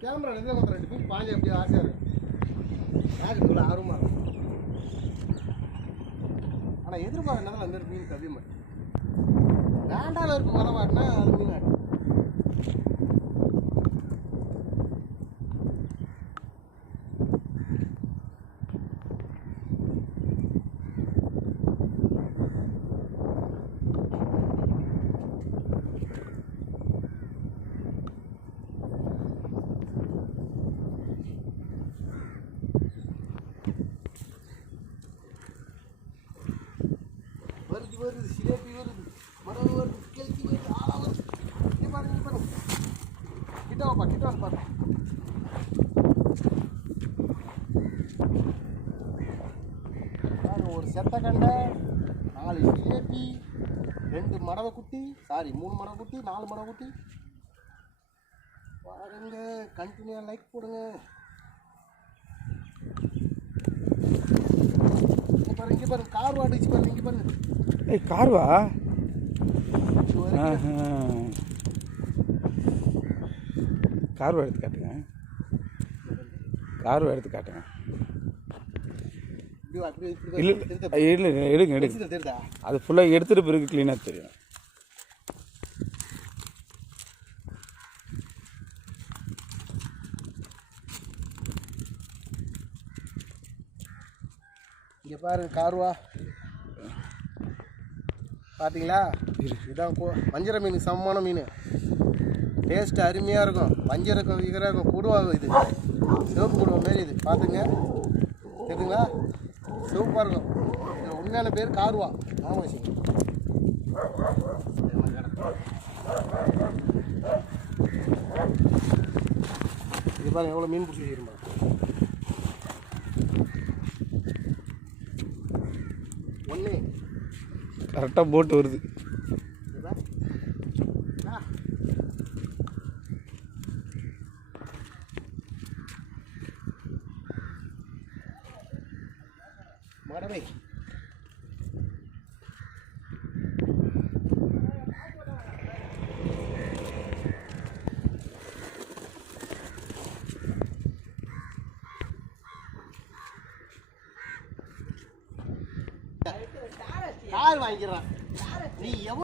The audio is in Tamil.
கேமரா எதில் கொஞ்சம் ரெண்டு மீன் பாஞ்சு அப்படியே ஆசையாக இருக்கும் யாருக்கு இவ்வளோ ஆர்வமாக இருக்கும் ஆனால் எதிர்பார்க்க நேரத்தில் அந்த மீன் கவிய மாட்டேன் வேண்டாம் இருக்கும் வரவாட்டினா அது மீன் ஆகும் வருது சிலேபி வருது மரம் வருது கெளுத்தி வருது ஆளா வருது நீ பாருங்க இங்கே பாருங்க கிட்ட வாப்பா கிட்ட வந்து பாருங்க ஒரு செத்த கண்டை நாலு சிலேபி ரெண்டு மடவை குட்டி சாரி மூணு மடவை குட்டி நாலு மடவை குட்டி பாருங்க கண்டினியூ லைக் போடுங்க. இங்க பாருங்க இங்க பாருங்க கார் வாடிச்சு பாருங்க இங்கே பாருங்க. ஏய் கார்வா. கார்வா எடுத்து காட்டுங்க. கார்வா எடுத்து காட்டுங்க. இல்லை இல்லை எடுங்க எடுங்க. அது ஃபுல்லாக எடுத்துகிட்டு பிறகு க்ளீனாக தெரியும். இங்க பாருங்க கார்வா. பாத்தீங்களா? இதுதான் கோ- வஞ்சர மீன் சமமான மீன். டேஸ்ட் அருமையாக இருக்கும். வஞ்சரம் இகராக இருக்கும் கொடுவாகும் இது. சிவப்பு கொடுவா மாரி இது. பார்த்துங்க தெரியுதுங்களா? சிவப்பாக இருக்கும். இது உண்மையான பேர் கார்வா. ஆமாம் வச்சுங்க இது பாருங்க எவ்வளோ மீன் பிடிச்சி வச்சிருக்கோம் கரெக்டாக போட்டு வருது. மடவை கார் வாங்கிக்கிறான் நீ எவ்வளோ